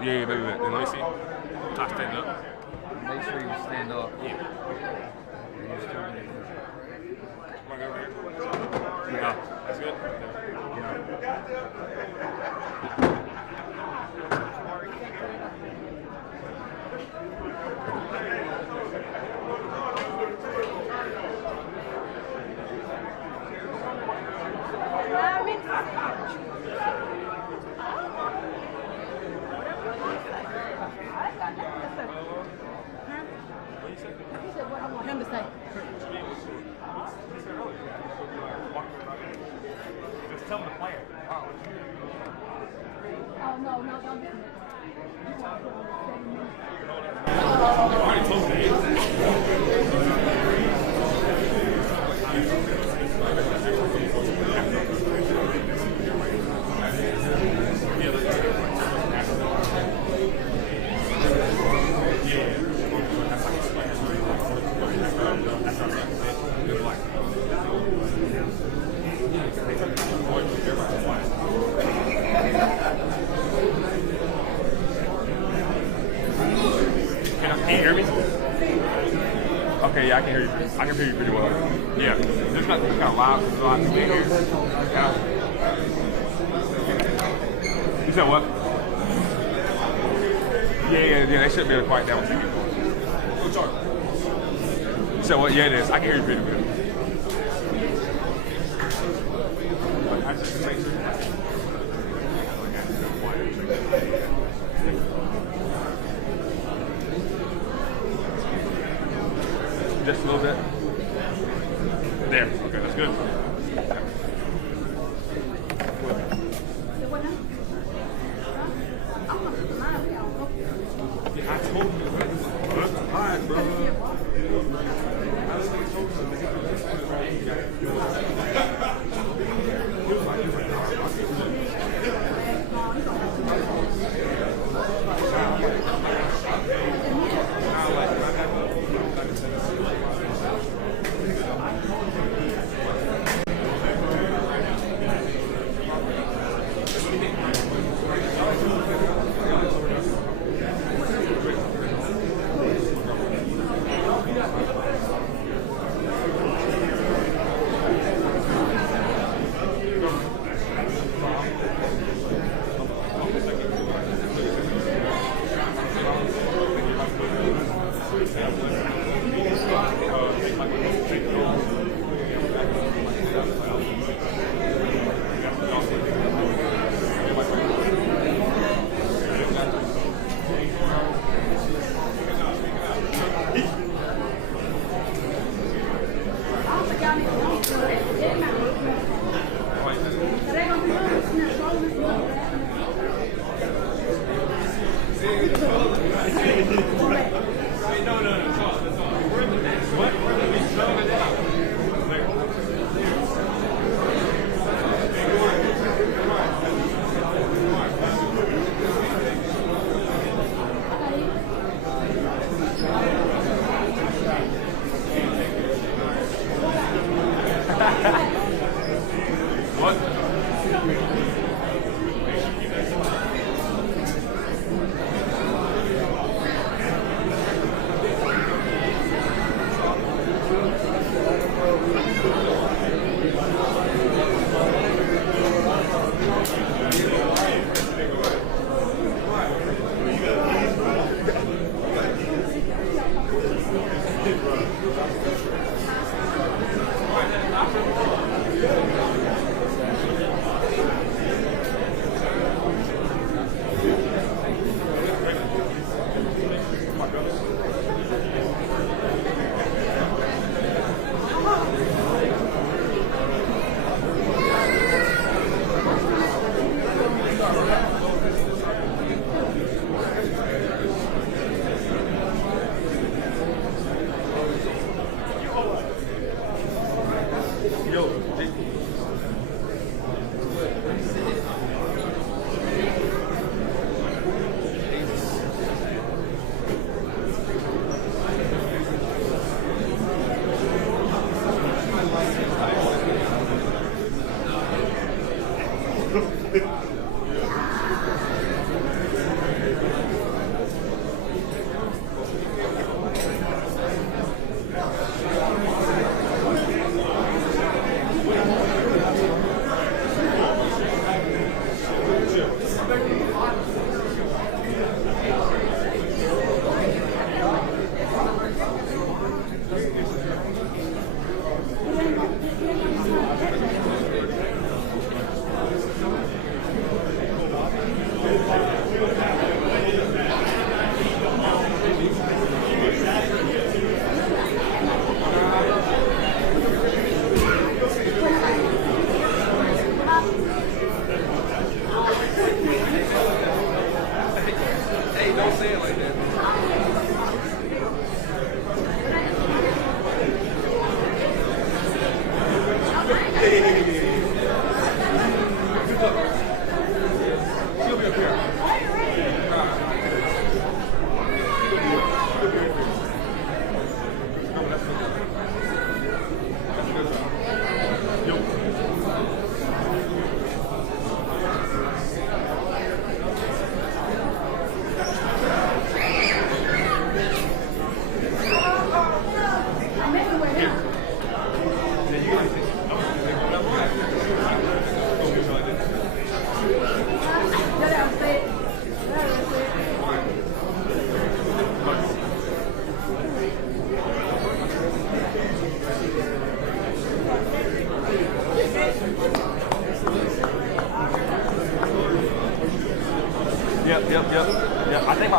Yeah, let me see. Top stand up. Make sure you stand up. Yeah. Yeah. That's good. Him to say. Just tell him to play it. Oh, no, don't do it. I already told you. Can you hear me? Okay, yeah, I can hear you. I can hear you pretty well. Yeah, it's not kind of loud because there's a lot of people here. Yeah. You said what? Yeah, they should be able to quiet down with you. You said what? Yeah, it is. I can hear you pretty good. Just a little bit. There. Okay, that's good. Yeah, I told you. That's hard, bro.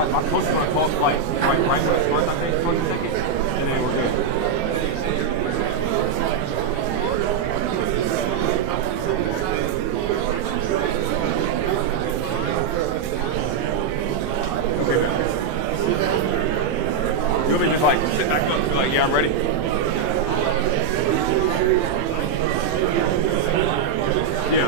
my coach is gonna call flights right when it starts. I think 20 seconds, and then we're good. Okay, man. You want me to just like sit back up and be like, yeah, I'm ready? Yeah.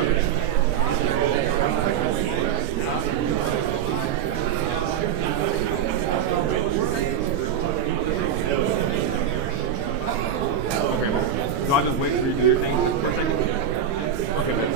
Okay, man. Do I just wait for you to do your thing for a second? Okay, man.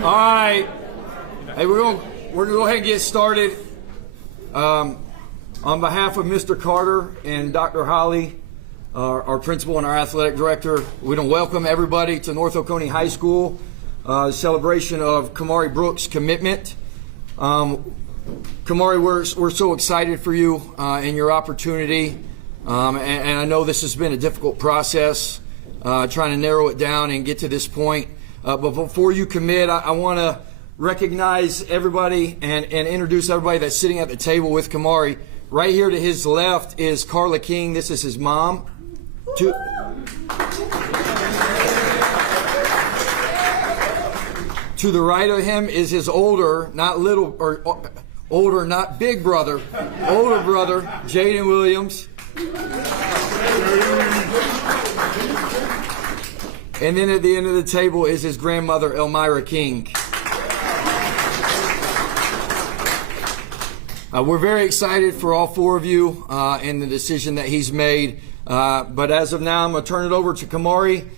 All right. Hey, we're gonna go ahead and get started. On behalf of Mr. Carter and Dr. Holly, our principal and our athletic director, we want to welcome everybody to North Oconee High School celebration of Khamari Brooks' commitment. Khamari, we're so excited for you and your opportunity, and I know this has been a difficult process trying to narrow it down and get to this point. But before you commit, I want to recognize everybody and introduce everybody that's sitting at the table with Khamari. Right here to his left is Carla King. This is his mom. To the right of him is his older, not big brother, older brother, Jaden Williams. And then at the end of the table is his grandmother, Elmira King. We're very excited for all four of you and the decision that he's made. But as of now, I'm going to turn it over to Khamari.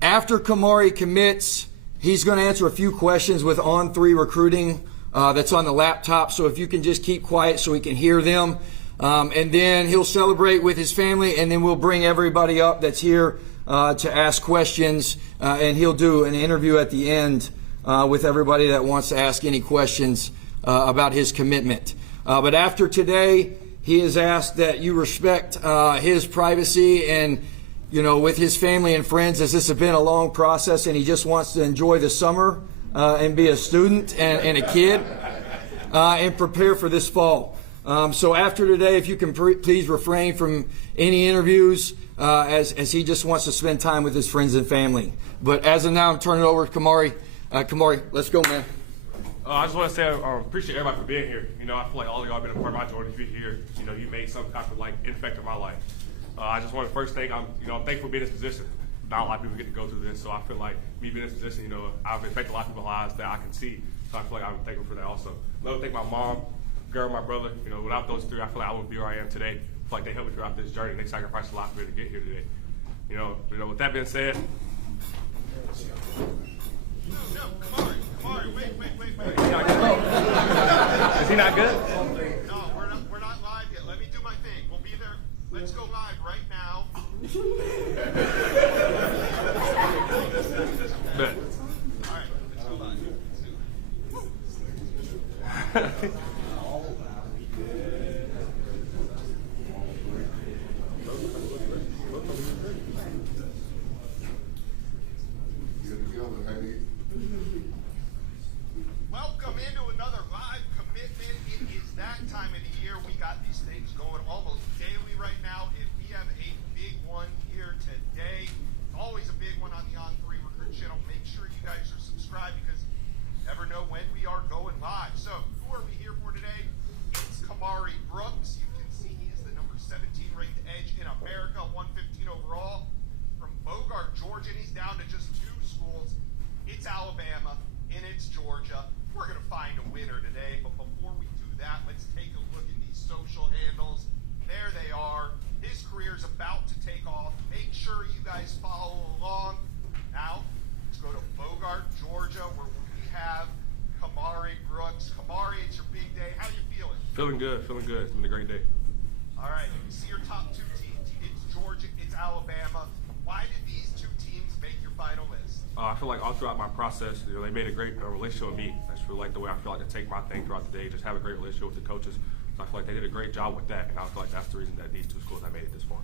After Khamari commits, he's going to answer a few questions with On3 recruiting that's on the laptop. So if you can just keep quiet so we can hear them. And then he'll celebrate with his family, and then we'll bring everybody up that's here to ask questions, and he'll do an interview at the end with everybody that wants to ask any questions about his commitment. But after today, he has asked that you respect his privacy and, with his family and friends, as this has been a long process, and he just wants to enjoy the summer and be a student and a kid and prepare for this fall. So after today, if you can please refrain from any interviews, as he just wants to spend time with his friends and family. But as of now, I'm turning it over to Khamari. Khamari, let's go, man. I just want to say I appreciate everybody for being here. I feel like all of y'all have been a part of my journey. If you're here, you made some type of impact in my life. I just want to first thank, I'm thankful for being in this position. Not a lot of people get to go through this, so I feel like me being in this position, I've affected a lot of people's lives that I can see. So I feel like I'm thankful for that also. I love to thank my mom, girl, my brother. Without those three, I feel like I wouldn't be where I am today. I feel like they helped me throughout this journey. They sacrificed a lot for me to get here today. With that being said. No, Khamari, wait. Is he not good? Is he not good? No, we're not live yet. Let me do my thing. We'll be there. Let's go live right now. Good. All right, let's go live. Georgia, and he's down to just 2 schools. It's Alabama and it's Georgia. We're going to find a winner today, but before we do that, let's take a look at these social handles. There they are. His career's about to take off. Make sure you guys follow along. Now, let's go to Bogart, Georgia, where we have Khamari Brooks. Khamari, it's your big day. How you feeling? Feeling good, feeling good. It's been a great day. All right, you see your top 2 teams. It's Georgia, it's Alabama. Why did these 2 teams make your final list? I feel like all throughout my process, they made a great relationship with me. That's really like the way I feel like to take my thing throughout the day, just have a great relationship with the coaches. So I feel like they did a great job with that, and I feel like that's the reason that these 2 schools have made it this far.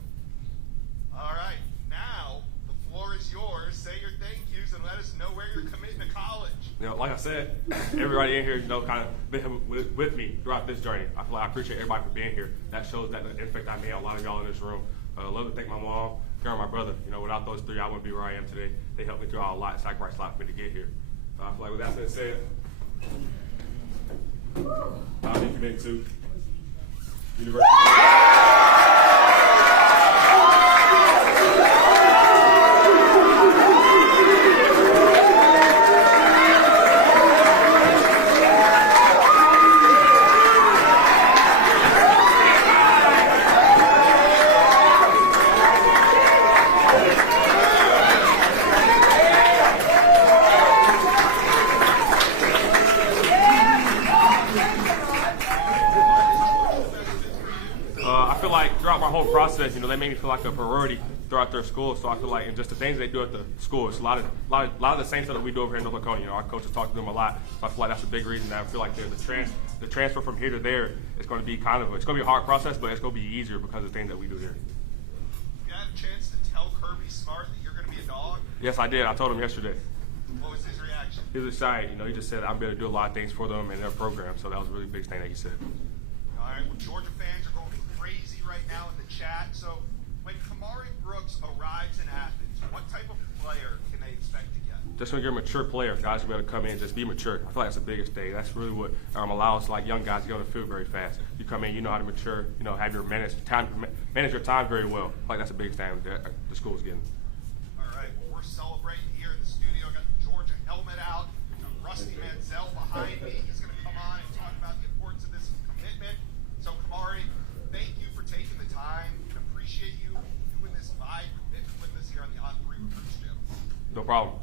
All right, now the floor is yours. Say your thank yous and let us know where you're committing to college. Like I said, everybody in here, kind of been with me throughout this journey. I feel like I appreciate everybody for being here. That shows that the impact I made on a lot of y'all in this room. Love to thank my mom, Karen, my brother. Without those 3, I wouldn't be where I am today. They helped me through a lot, sacrificed a lot for me to get here. I feel like with that being said, I'll be committed to University. I feel like throughout my whole process, they made me feel like a priority throughout their school. So I feel like, and just the things they do at the school, it's a lot of the same stuff that we do over here in North Laconia. Our coaches talk to them a lot. So I feel like that's a big reason that I feel like the transfer from here to there is going to be it's going to be a hard process, but it's going to be easier because of the things that we do here. You had a chance to tell Kirby Smart that you're going to be a dog? Yes, I did. I told him yesterday. What was his reaction? He was excited. He just said I'm going to do a lot of things for them and their program. So that was a really big thing that he said. All right, well, Georgia fans are going crazy right now in the chat. So when Khamari Brooks arrives in Athens, what type of player can they expect to get? Just when you're a mature player, guys will be able to come in and just be mature. I feel like that's the biggest thing. That's really what allows young guys to get on the field very fast. You come in, you know how to mature, have your manage your time very well. I feel like that's the biggest thing that the school's getting. All right, well, we're celebrating here in the studio. Got the Georgia helmet out. Got Rusty Manziel behind me. He's going to come on and talk about the importance of this commitment. So, Khamari, thank you for taking the time and appreciate you doing this live commitment with us here on the On3 Recruits channel. No problem.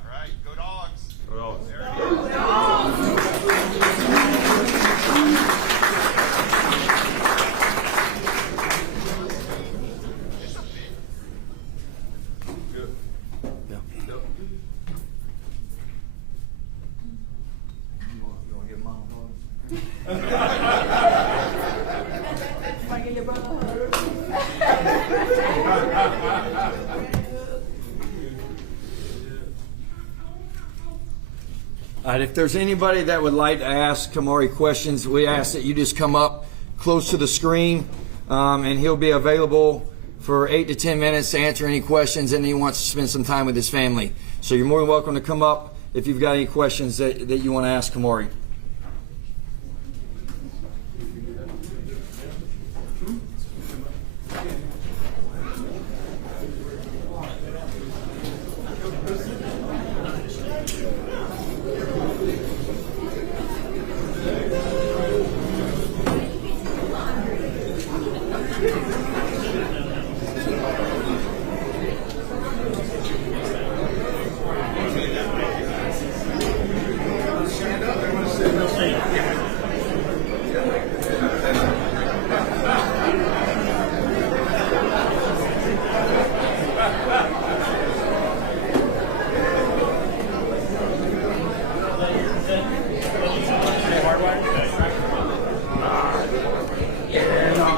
All right, go Dogs. Go Dogs. There it is. It's a big Good. Yeah. Yep. You want to give Mom a hug? Might get your brother a hug. All right, if there's anybody that would like to ask Khamari questions, we ask that you just come up close to the screen, and he'll be available for 8 to 10 minutes to answer any questions, and he wants to spend some time with his family. So you're more than welcome to come up if you've got any questions that you want to ask Khamari.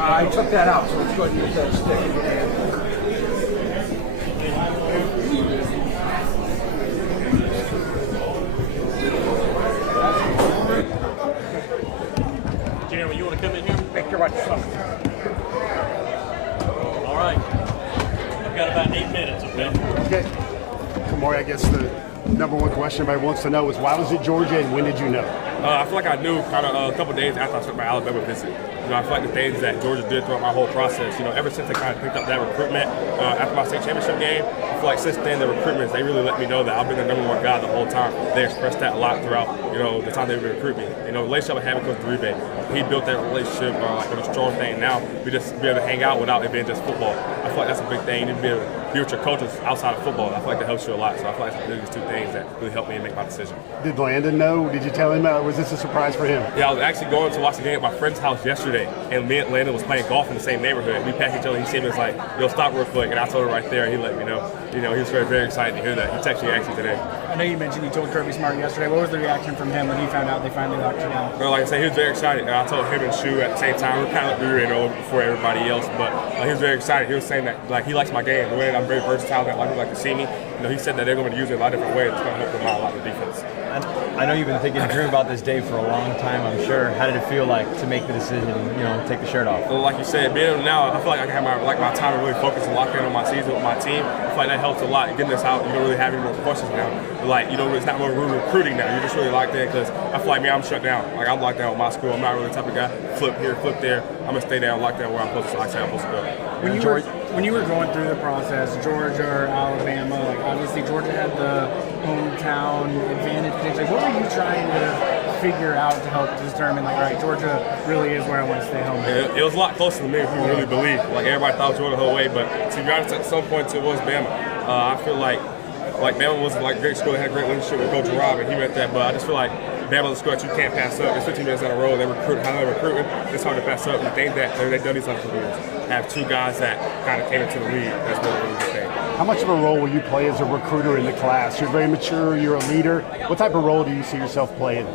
I took that out, so it's good to use that stick. Jeremy, you want to come in here? Thank you much. All right. I've got about 8 minutes, okay? Okay. Khamari, I guess the Number one question everybody wants to know is why was it Georgia and when did you know? I feel like I knew kind of a couple days after I took my Alabama visit. You know, I feel like the things that Georgia did throughout my whole process, you know, ever since they kind of picked up that recruitment after my state championship game, I feel like since then the recruitments, they really let me know that I've been the number one guy the whole time. They expressed that a lot throughout, you know, the time they've been recruiting me. You know, the relationship I had with Coach Uribe, he built that relationship like with a strong thing. Now we just be able to hang out without it being just football. I feel like that's a big thing. You need to be able to be with your coaches outside of football. I feel like that helps you a lot. So I feel like that's the biggest two things that really helped me make my decision. Did Landon know? Did you tell him? Was this a surprise for him? Yeah, I was actually going to watch the game at my friend's house yesterday, and me and Landon was playing golf in the same neighborhood. We passed each other. He seen me, was like, "Yo, stop real quick," and I told him right there. He let me know. You know, he was very, very excited to hear that. He texted me actually today. I know you mentioned you told Kirby Smart yesterday. What was the reaction from him when he found out they finally locked you down? Well, like I said, he was very excited. I told him and Shu at the same time. We kind of we were in over before everybody else, but he was very excited. He was saying that like he likes my game, the way that I'm very versatile, that a lot of people like to see me. You know, he said that they're going to use it a lot of different ways. It's going to help them out a lot with defense. I know you've been thinking and dreaming about this day for a long time, I'm sure. How did it feel like to make the decision, you know, take the shirt off? Well, like you said, being able now, I feel like I can have my time to really focus and lock in on my season with my team. I feel like that helps a lot. Getting this out, you don't really have any more questions now. Like, you know, it's not more recruiting now. You're just really locked in because I feel like me, I'm shut down. Like, I'm locked down with my school. I'm not really the type of guy, flip here, flip there. I'm going to stay down, locked down where I'm supposed to, like I say I'm supposed to go. When you were going through the process, Georgia or Alabama, like obviously Georgia had the hometown advantage potentially. What were you trying to figure out to help determine, like, all right, Georgia really is where I want to stay home? It was a lot closer to me if you really believe. Like, everybody thought Georgia the whole way, but to be honest, at some point it was Bama. I feel like Bama was like a great school. They had great leadership with Coach Rob, and he meant that. But I just feel like Bama is a school that you can't pass up. It's 15 minutes on the road. They recruit how they're recruiting. It's hard to pass up. The thing that they've done these last couple years, have two guys that kind of came into the league. That's what really the thing. How much of a role will you play as a recruiter in the class? You're very mature. You're a leader. What type of role do you see yourself playing?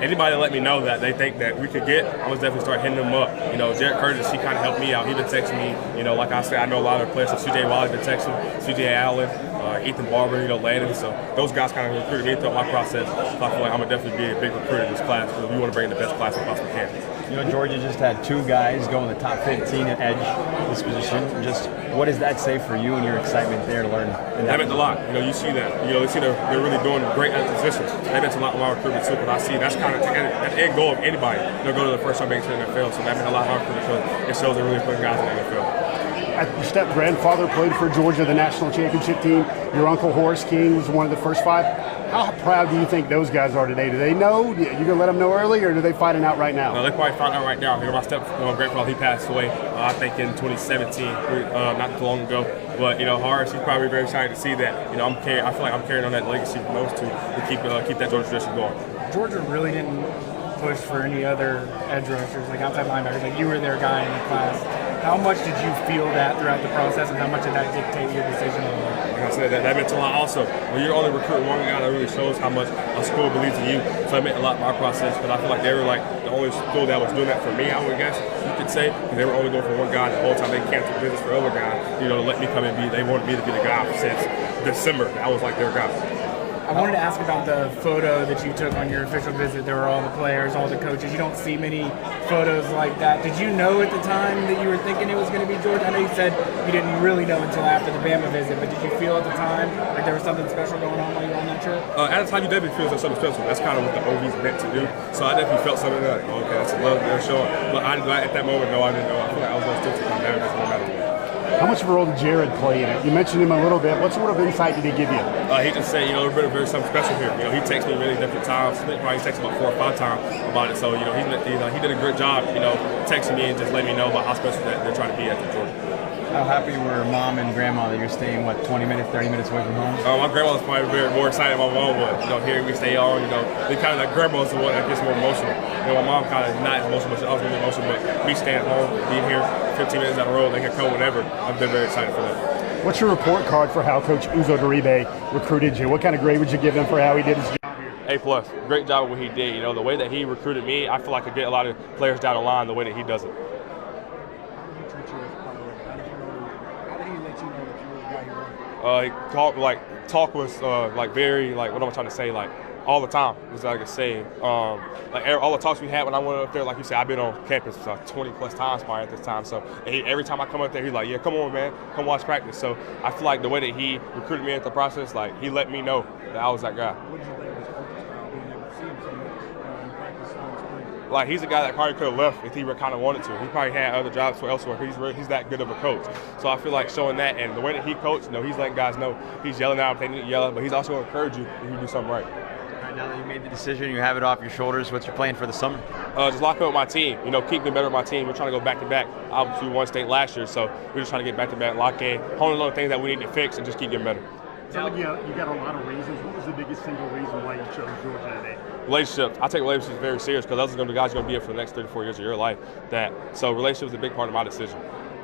Anybody that let me know that they think that we could get, I was definitely start hitting them up. You know, Jared Curtis, he kind of helped me out. He been texting me. You know, like I said, I know a lot of the players. So C.J. Wiley's been texting, C.J. Allen, Ethan Barber, you know, Landon. So those guys kind of recruited me throughout my process. So I feel like I'm gonna definitely be a big recruiter in this class because we want to bring the best class we possibly can. You know, Georgia just had two guys go in the top 15 at edge this position. Just what does that say for you and your excitement there to learn? That meant a lot. You know, you see that. You know, you see they're really doing great at positions. That meant a lot with my recruitment too. Because I see that's kind of the end goal of anybody. They'll go to the first time making to the NFL. So that meant a lot of recruitment because it shows they're really putting guys in the NFL. Your step-grandfather played for Georgia, the national championship team. Your uncle Horace King was one of the first five. How proud do you think those guys are today? Do they know? You gonna let them know early, or do they fight it out right now? No, they probably fight out right now. You know, my step-grandfather, he passed away, I think in 2017, not too long ago. But you know, Horace, he's probably very excited to see that. You know, I feel like I'm carrying on that legacy from those two to keep that Georgia tradition going. Georgia really didn't push for any other edge rushers, like outside linebackers. Like you were their guy in the class. How much did you feel that throughout the process, and how much did that dictate your decision? Like I said, that meant a lot also. When you're only recruiting one guy, that really shows how much a school believes in you. So it meant a lot in my process, but I feel like they were like the only school that was doing that for me, I would guess you could say, because they were only going for one guy the whole time. They canceled business for other guys, you know, to let me come and they wanted me to be the guy since December. I was like their guy. I wanted to ask about the photo that you took on your official visit. There were all the players, all the coaches. You don't see many photos like that. Did you know at the time that you were thinking it was going to be George? I know you said you didn't really know until after the Bama visit, but did you feel at the time like there was something special going on while you were on that trip? At the time, you definitely feel something special. That's kind of what the OV's meant to do. So I definitely felt something like, okay, that's a love they're showing. But at that moment, no, I didn't know. I feel like I was going to still take my Bama no matter what. How much of a role did Jared play in it? You mentioned him a little bit. What sort of insight did he give you? He just said, you know, there's very something special here. You know, he texted me really different times. He probably texted about 4 or 5 times about it. So, you know, he did a great job, you know, texting me and just letting me know about how special that they're trying to be at the Georgia. How happy were mom and grandma that you're staying, 20 minutes, 30 minutes away from home? My grandma was probably more excited than my mom was. You know, hearing me stay on, you know, they kind of like grandma's the one that gets more emotional. You know, my mom kind of not as emotional, but I was really emotional. But me staying at home, being here 15 minutes down the road, they can come whenever. I've been very excited for that. What's your report card for how Coach Uzo Duribe recruited you? What kind of grade would you give him for how he did his job here? A+. Great job with what he did. You know, the way that he recruited me, I feel like I get a lot of players down the line the way that he does it. He talk was very, like, what am I trying to say? Like, all the time. It's like a saying. Like all the talks we had when I went up there, like you said, I've been on campus 20 plus times probably at this time. So every time I come up there, he's like, "Yeah, come on, man, come watch practice." So I feel like the way that he recruited me into the process, like he let me know that I was that guy. What did you think of his coaching style, being able to see him so much in practice on spring? Like he's a guy that probably could have left if he kind of wanted to. He probably had other jobs elsewhere. He's that good of a coach. So I feel like showing that and the way that he coached, he's letting guys know he's yelling out if they need to yell, but he's also going to encourage you if you do something right. All right, now that you made the decision, you have it off your shoulders. What's your plan for the summer? Just lock up with my team. Keep getting better with my team. We're trying to go back to back. Obviously, we won state last year, so we're just trying to get back to back, lock in, hone in on the things that we need to fix, and just keep getting better. Sounds like you got a lot of reasons. What was the biggest single reason why you chose Georgia today? Relationships. I take relationships very serious because those are going to be guys you're going to be here for the next 34 years of your life. So relationships is a big part of my decision.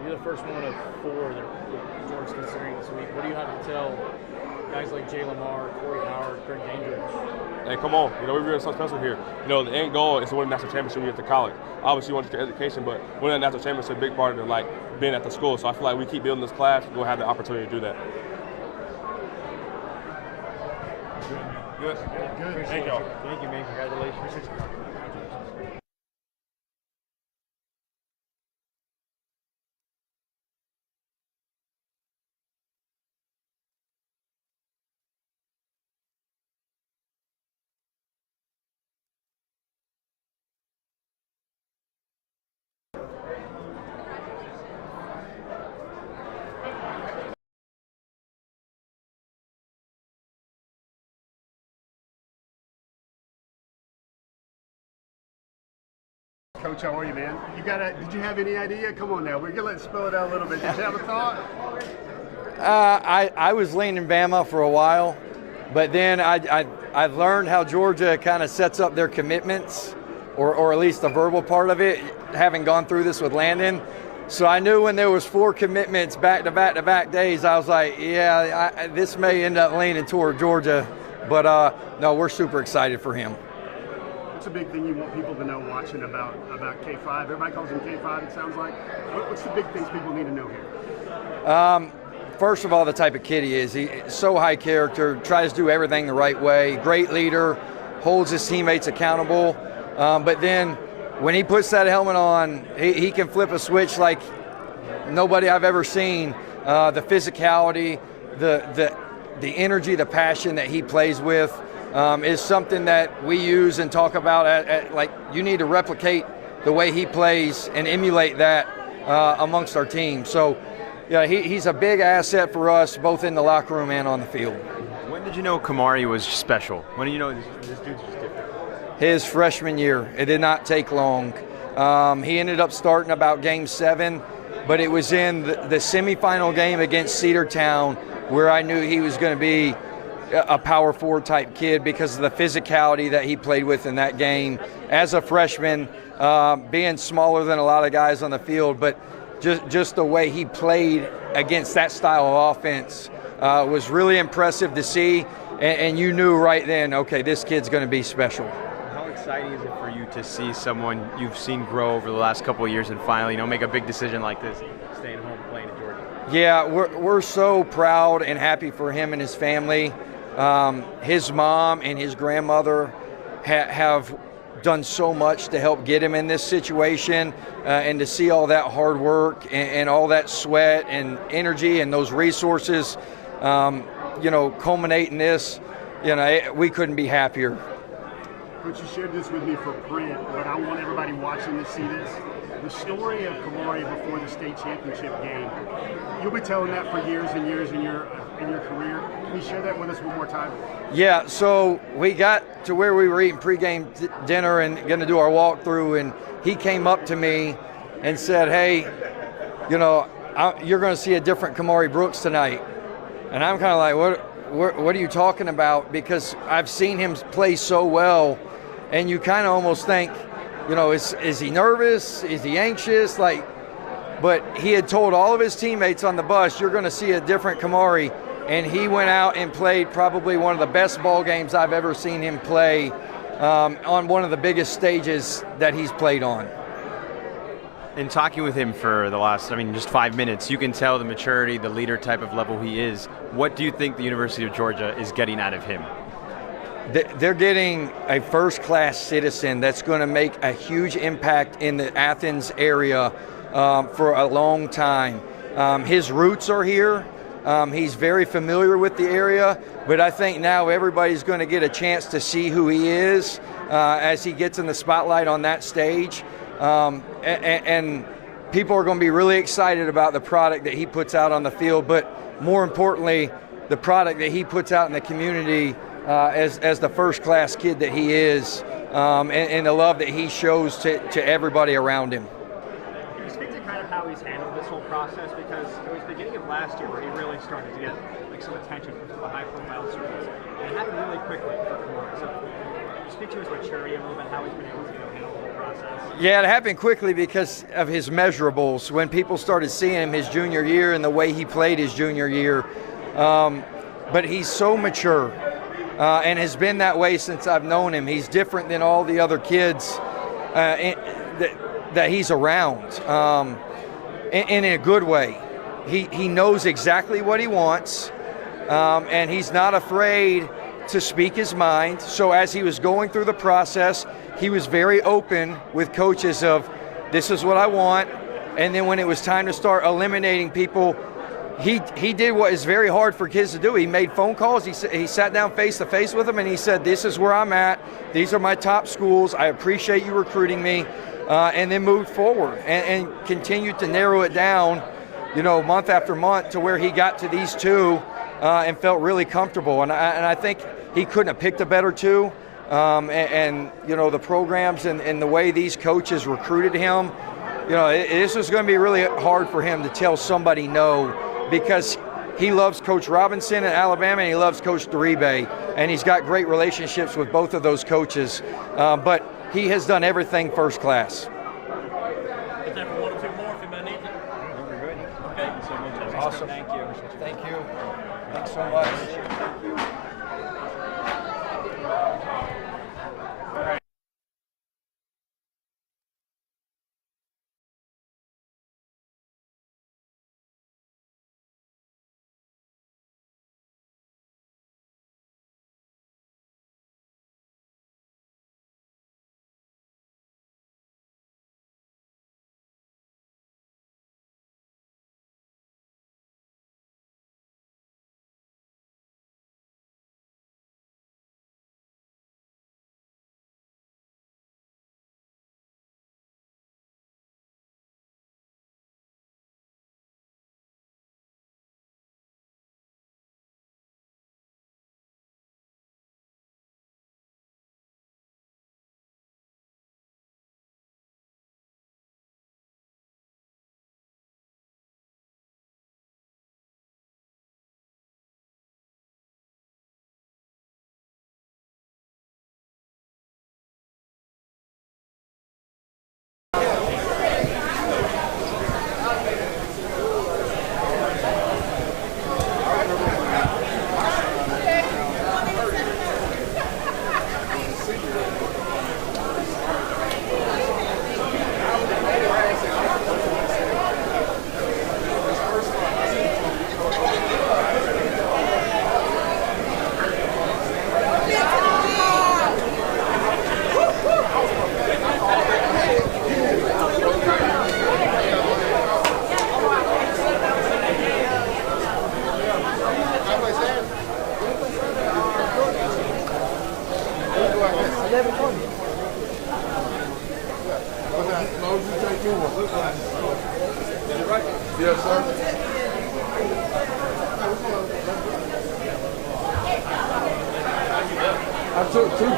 You're the first one of 4 that Georgia's considering this week. What do you have to tell guys like Jay Lamar, Corey Howard, Craig Dandridge? Hey, come on. We're doing something special here. The end goal is to win a national championship when you get to college. Obviously, you want to get education, but winning a national championship is a big part of being at the school. So I feel like we keep building this class, we'll have the opportunity to do that. Good. Thank y'all. Thank you, man. Congratulations. Coach, how are you, man? Did you have any idea? Come on now, we're gonna spell it out a little bit. Did you have a thought? I was leaning Bama for a while, but then I learned how Georgia kind of sets up their commitments, or at least the verbal part of it, having gone through this with Landon. So I knew when there was 4 commitments back to back days, I was like, yeah, this may end up leaning toward Georgia, but no, we're super excited for him. What's a big thing you want people to know watching about K5? Everybody calls him K5, it sounds like. What's the big things people need to know here? First of all, the type of kid he is. He's so high character, tries to do everything the right way, great leader, holds his teammates accountable. But then when he puts that helmet on, he can flip a switch like nobody I've ever seen. The physicality, the energy, the passion that he plays with is something that we use and talk about like you need to replicate the way he plays and emulate that amongst our team. So yeah, he's a big asset for us both in the locker room and on the field. When did you know Khamari was special? When did you know this dude's just different? His freshman year. It did not take long. He ended up starting about game 7, but it was in the semifinal game against Cedartown where I knew he was going to be a power forward type kid because of the physicality that he played with in that game as a freshman, being smaller than a lot of guys on the field, but just the way he played against that style of offense was really impressive to see, and you knew right then, okay, this kid's going to be special. How exciting is it for you to see someone you've seen grow over the last couple of years and finally, make a big decision like this, staying home playing at Georgia? Yeah, we're so proud and happy for him and his family. His mom and his grandmother have done so much to help get him in this situation, and to see all that hard work and all that sweat and energy and those resources, culminate in this, we couldn't be happier. Coach, you shared this with me for print, but I want everybody watching to see this. The story of Khamari before the state championship game. You'll be telling that for years and years in your career. Can you share that with us one more time? Yeah, so we got to where we were eating pregame dinner and going to do our walkthrough, and he came up to me and said, hey, you're going to see a different Khamari Brooks tonight. And I'm kind of like, what are you talking about? Because I've seen him play so well, and you kind of almost think, is he nervous? Is he anxious? But he had told all of his teammates on the bus, you're going to see a different Khamari. And he went out and played probably one of the best ball games I've ever seen him play on one of the biggest stages that he's played on. In talking with him for the last, just 5 minutes, you can tell the maturity, the leader type of level he is. What do you think the University of Georgia is getting out of him? they're getting a first-class citizen that's going to make a huge impact in the Athens area for a long time. His roots are here. He's very familiar with the area, but I think now everybody's going to get a chance to see who he is as he gets in the spotlight on that stage. And people are going to be really excited about the product that he puts out on the field, but more importantly, the product that he puts out in the community as the first-class kid that he is, and the love that he shows to everybody around him. Can you speak to kind of how he's handled this whole process? Because it was the beginning of last year where he really started to get like some attention from some of the high-profile schools, and it happened really quickly for Khamari. So can you speak to his maturity a little bit, how he's been able to handle the whole process? Yeah, it happened quickly because of his measurables. When people started seeing him his junior year and the way he played his junior year, but he's so mature and has been that way since I've known him. He's different than all the other kids that he's around, in a good way. He knows exactly what he wants, and he's not afraid to speak his mind. So as he was going through the process, he was very open with coaches of, this is what I want. And then when it was time to start eliminating people, he did what is very hard for kids to do. He made phone calls. He sat down face to face with them, and he said, this is where I'm at. These are my top schools. I appreciate you recruiting me. And then moved forward and continued to narrow it down, month after month, to where he got to these two and felt really comfortable. And I think he couldn't have picked a better two. The programs and the way these coaches recruited him, this was going to be really hard for him to tell somebody no, because he loves Coach Robinson at Alabama and he loves Coach Deribe, and he's got great relationships with both of those coaches. But he has done everything first class. Is there one or two more if you need it? No, we're good. Okay, so much. Awesome. Thank you. Thank you. Thanks so much. Yes, sir. I took two.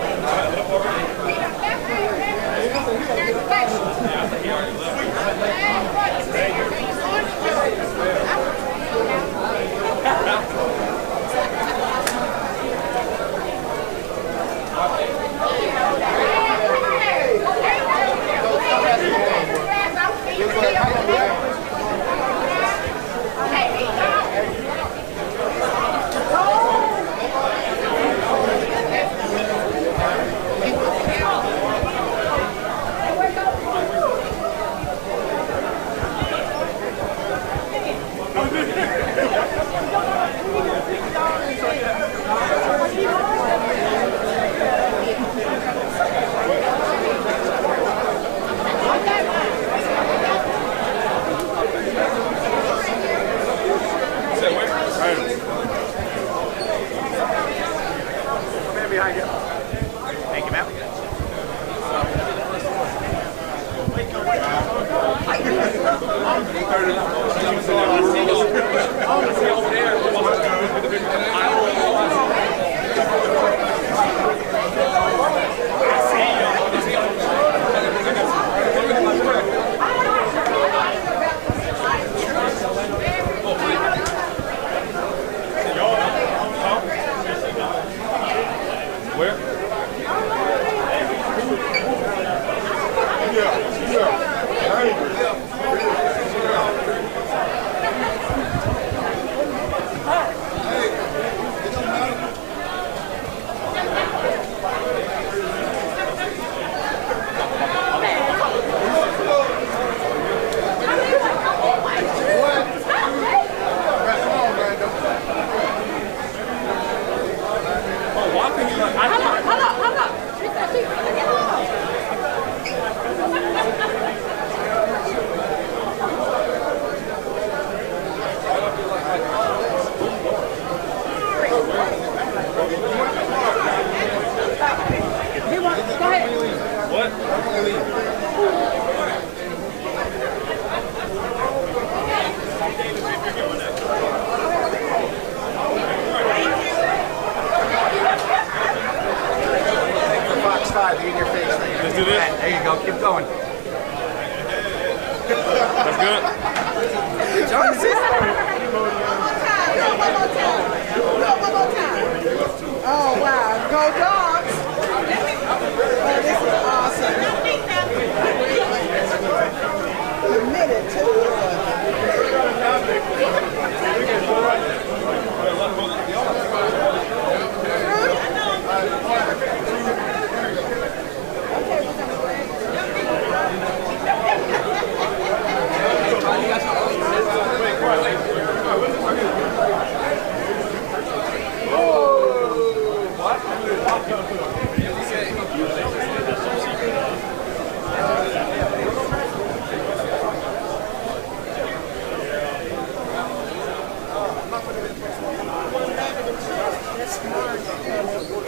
Where? Fox 5, be in your face. Let's do this. There you go. Keep going. That's good. Oh, wow. Go Dogs. Oh, this is awesome. Committed to That's smart.